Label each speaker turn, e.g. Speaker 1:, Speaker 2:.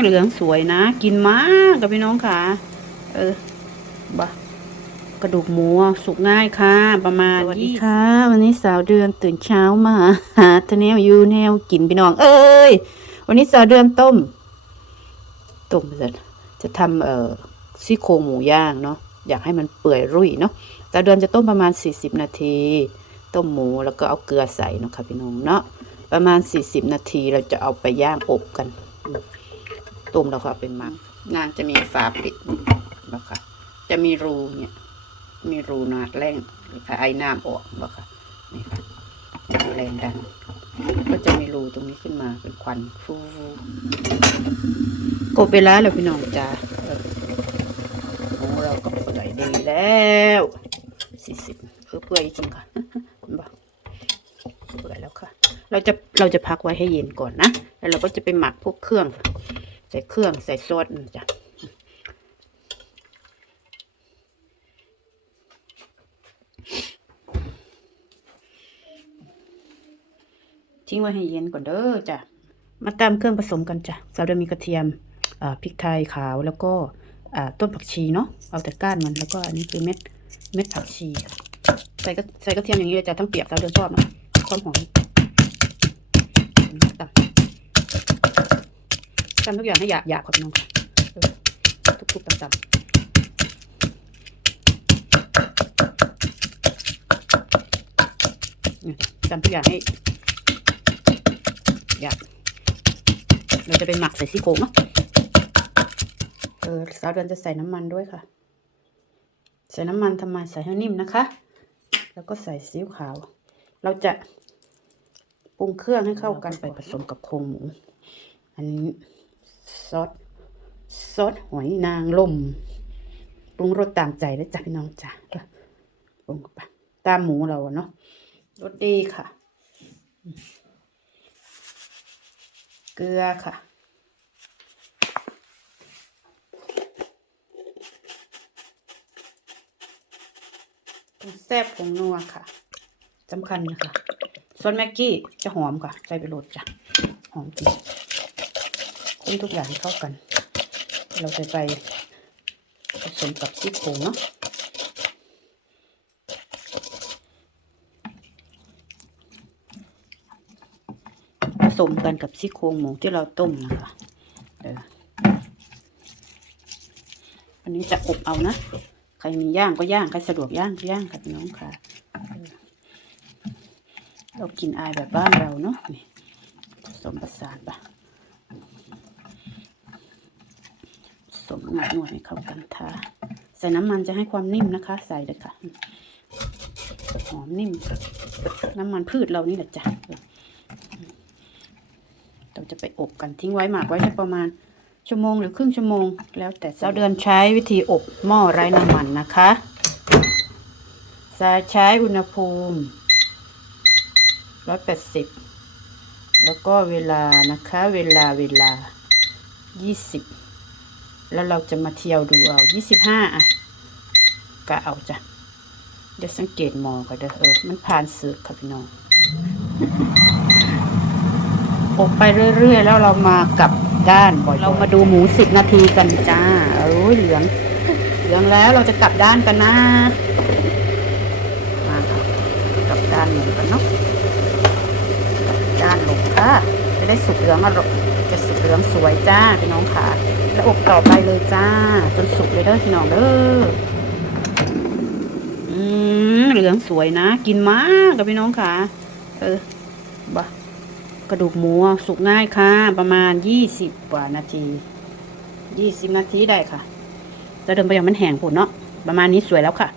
Speaker 1: เหลืองสวยนะ กินมากกับพี่น้องค่ะ เออบะกระดูกหมูสุกง่ายค่ะ ประมาณสวัสดี
Speaker 2: ค่ะ วันนี้สาวเดือนตื่นเช้ามาหาทะแนวอยูแนวกินพี่น้อง เอ้ยวันนี้สาวเดือนต้ม ต้มเสร็จจะทำเอ่อซี่โครงหมูย่างเนาะอยากให้มันเปื่อยรุ่ยเนาะสาวเดือนจะต้มประมาณ 40 นาที ต้มหมูแล้วก็เอาเกลือใส่เนาะค่ะพี่น้องเนาะประมาณ 40 นาทีเราจะเอาไปย่างอบกัน อืมต้มแล้วก็เอาไปหมักนางจะมีฝาปิดแล้วค่ะ จะมีรูเนี่ย มีรูนาดแรงหรือค่ะไอ้น้ำออกบ่ค่ะนี่ค่ะแรงดันก็จะมีรูตรงนี้ขึ้นมาเป็นควันฟูกบไปแล้วแล้วพี่น้องจ้าเออโอ้เราก็เปื่อยดีแล้วสี่สิบเพื่อเปื่อยจริงค่ะคุณบอกเปื่อยแล้วค่ะ เราจะเราจะพักไว้ให้เย็นก่อนนะ แล้วเราก็จะไปหมักพวกเครื่อง ใส่เครื่องใส่ซอสจ้ะทิ้งไว้ให้เย็นก่อนเด้อจ้ะ มาตามเครื่องผสมกันจ้ะเราจะมีกระเทียมอ่าพริกไทยขาวแล้วก็อ่าต้นผักชีเนาะ เอาแต่ก้านมันแล้วก็อันนี้คือเม็ดเม็ดผักชี ใส่กระใส่กระเทียมอย่างนี้เลยจ้ะทั้งเปียกเราเดือชอบเนาะความหอมตำ ตำทุกอย่างให้หยาบหยาบครับพี่น้องค่ะทุบๆตำๆจำทุกอย่างให้อยากเราจะไปหมักใส่ซี่โครงเนาะเออสาวเดือนจะใส่น้ำมันด้วยค่ะ ใส่น้ำมันทำไมใส่ให้นิ่มนะคะ แล้วก็ใส่ซีอิ๊วขาว เราจะปรุงเครื่องให้เข้ากันไปผสมกับโครงหมู อันนี้ ซอสซอสหอยนางรมปรุงรสตามใจแล้วจ้ะพี่น้องจ้ะปรุงไปตามหมูเราเนาะรสดีค่ะ เกลือค่ะผงแซ่บผงนัวค่ะสำคัญนะคะซอสแม็กกี้จะหอมค่ะ ใส่ไปโรดจ้ะ หอมจริง นทุกอย่างเข้ากัน เราจะไปผสมกับซี่โครงเนาะผสมกันกับซี่โครงหมูที่เราต้มนะคะอันนี้จะอบเอานะ ใครมีย่างก็ย่าง ใครสะดวกย่างก็ย่างค่ะพี่น้องค่ะ เรากินอายแบบบ้านเราเนาะผสมประสานปะผสม นวดนวดให้เข้ากันทาใส่น้ำมันจะให้ความนิ่มนะคะ ใส่เลยค่ะหอมนิ่ม น้ำมันพืชเรานี่แหละจ้ะเราจะไปอบกันทิ้งไว้หมักไว้สักประมาณชั่วโมงหรือครึ่งชั่วโมง แล้วแต่เราเดือนใช้วิธีอบหม้อไร้น้ำมันนะคะจะใช้อุณหภูมิร้อยแปดสิบแล้วก็เวลานะคะ เวลาเวลายี่สิบ แล้วเราจะมาเที่ยวดูเอายี่สิบห้าอะกะเอาจ้ะเดี๋ยวสังเกตมองก่อนเด้อเออมันผ่านสึกค่ะพี่น้องอบไปเรื่อยๆ แล้วเรามากลับด้านบ่อยๆเรามาดูหมูสิบนาทีกันจ้าโอ้ยเหลือง เหลืองแล้วเราจะกลับด้านกันนะมาค่ะกลับด้านหมูกันเนาะกลับด้านลงค่ะจะได้สุกเหลืองอร่อย จะสุกเหลืองสวยจ้าพี่น้องค่ะ แล้วอบต่อไปเลยจ้า จนสุกเลยเด้อพี่น้องเด้ออืมเหลืองสวยนะ กินมากกับพี่น้องค่ะ เออบ่กระดูกหมูสุกง่ายค่ะ ประมาณยี่สิบกว่านาทียี่สิบนาทีได้ค่ะจะเดินไปอย่างมันแห้งผุนเนาะประมาณนี้สวยแล้วค่ะ